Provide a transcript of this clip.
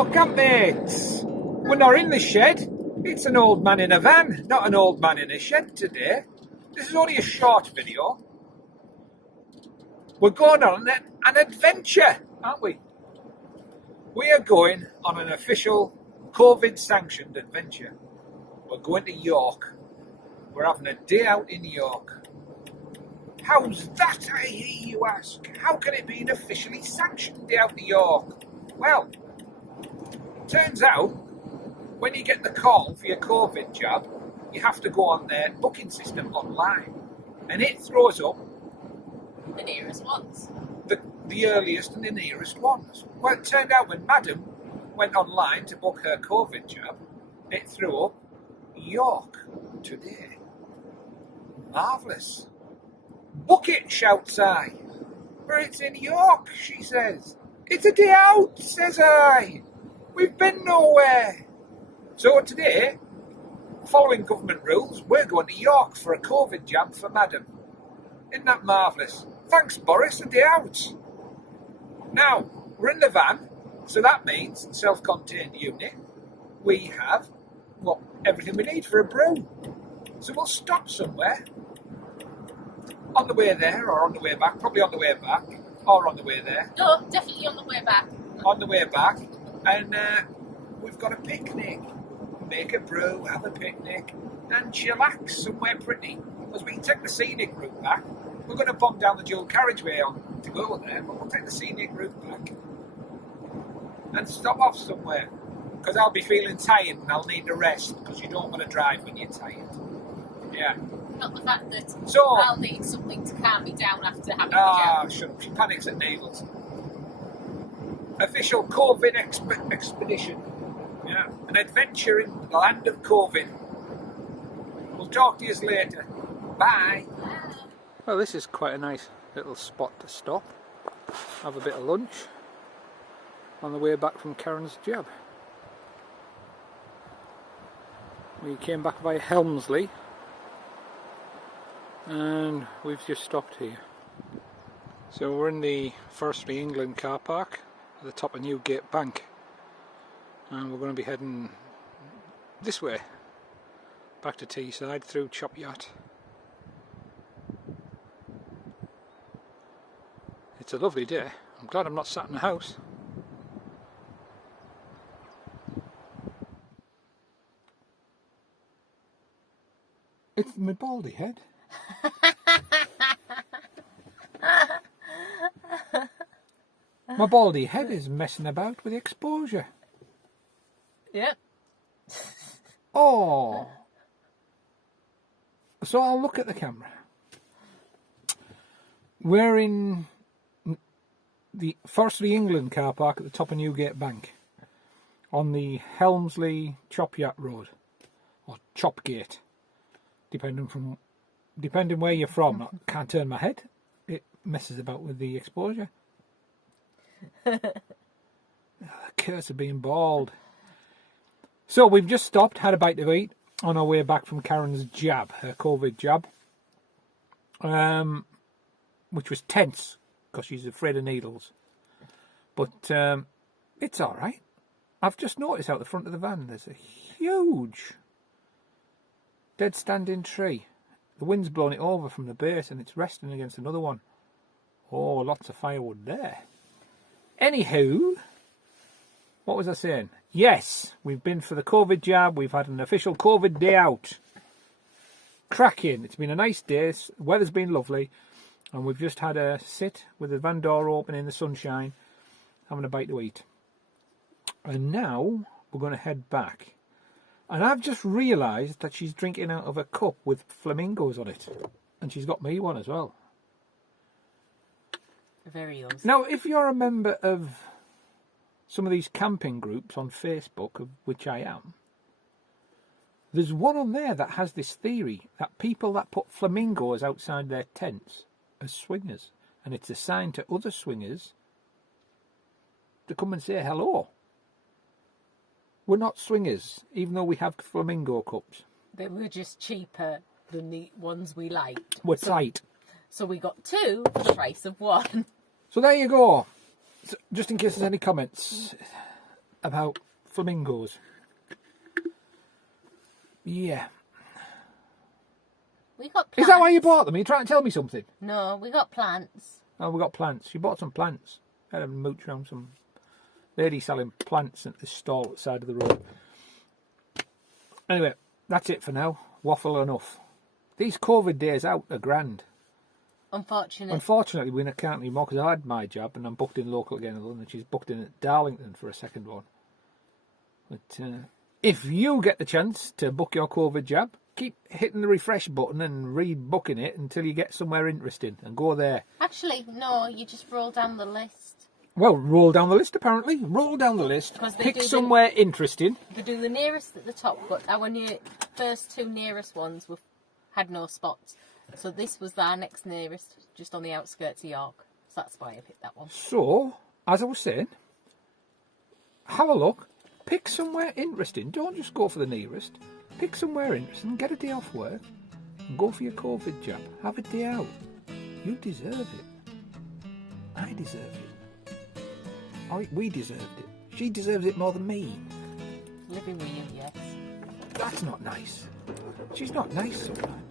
Hello, campmates! We're not in the shed. It's an old man in a van, not an old man in a shed today. This is only a short video. We're going on an adventure, aren't we? We are going on an official COVID-sanctioned adventure. We're going to York. We're having a day out in York. How's that, I hear you ask? How can it be an officially sanctioned day out in York? Well, turns out, when you get the call for your COVID jab, you have to go on their booking system online. And it throws up the nearest ones. The earliest and the nearest ones. Well, it turned out when Madam went online to book her COVID jab, it threw up York today. Marvellous. Book it, shouts I. For it's in York, she says. It's a day out, says I. We've been nowhere. So today, following government rules, we're going to York for a COVID jab for Madam. Isn't that marvellous? Thanks, Boris, a day out. Now, we're in the van, so that means self-contained unit. We have, everything we need for a brew. So we'll stop somewhere. On the way there or on the way back, probably on the way back or on the way there. No, definitely on the way back. On the way back, and we've got a picnic. Make a brew, have a picnic, and chillax somewhere pretty. Because we can take the scenic route back. We're going to bomb down the dual carriageway on to go there, but we'll take the scenic route back and stop off somewhere. Because I'll be feeling tired and I'll need a rest. Because you don't want to drive when you're tired. Yeah. Not the fact that So, I'll need something to calm me down after having the jab. Shut up. She panics at needles. Official COVID expedition. Yeah. An adventure in the land of COVID. We'll talk to you later. Bye. Well, this is quite a nice little spot to stop. Have a bit of lunch on the way back from Karen's jab. We came back by Helmsley. And we've just stopped here. So we're in the Firstly England car park at the top of Newgate Bank, and we're going to be heading this way back to Teesside through Chop Yacht. It's a lovely day. I'm glad I'm not sat in the house. It's my baldy head. My baldy head is messing about with the exposure. Yep. Oh. So I'll look at the camera. We're in the Firstly England car park at the top of Newgate Bank on the Helmsley Chop Yacht Road, or Chopgate, depending where you're from. I can't turn my head. It messes about with the exposure. The curse of being bald. So we've just stopped, had a bite to eat on our way back from Karen's jab, her COVID jab, which was tense because she's afraid of needles. But it's all right. I've just noticed out the front of the van there's a huge dead standing tree. The wind's blown it over from the base and it's resting against another one. Oh, lots of firewood there. Anywho, what was I saying? Yes, we've been for the COVID jab. We've had an official COVID day out. Cracking. It's been a nice day. The weather's been lovely. And we've just had a sit with the van door open in the sunshine, having a bite to eat. And now we're going to head back. And I've just realised that she's drinking out of a cup with flamingos on it. And she's got me one as well. Very yours. Now, if you're a member of some of these camping groups on Facebook, of which I am, there's one on there that has this theory that people that put flamingos outside their tents are swingers. And it's a sign to other swingers to come and say hello. We're not swingers, even though we have flamingo cups. They were just cheaper than the ones we liked. We're tight. So we got two for the price of one. So there you go. So just in case there's any comments, about flamingos. Yeah. We got plants. Is that why you bought them? Are you trying to tell me something? No, we got plants. Oh, we got plants. You bought some plants. Had a mooch around some lady selling plants at the stall at the side of the road. Anyway, that's it for now. Waffle enough. These COVID days out are grand. Unfortunately, we can't anymore because I had my jab and I'm booked in local again, and she's booked in at Darlington for a second one. But if you get the chance to book your COVID jab, keep hitting the refresh button and rebooking it until you get somewhere interesting and go there. Actually, no, you just roll down the list. Well, roll down the list apparently. Roll down the list. Pick somewhere interesting. They do the nearest at the top, but our first two nearest ones had no spots. So this was our next nearest, just on the outskirts of York. So that's why I picked that one. So, as I was saying, have a look. Pick somewhere interesting. Don't just go for the nearest. Pick somewhere interesting. Get a day off work. And go for your COVID jab. Have a day out. You deserve it. I deserve it. We deserved it. She deserves it more than me. Living with you, yes. That's not nice. She's not nice sometimes.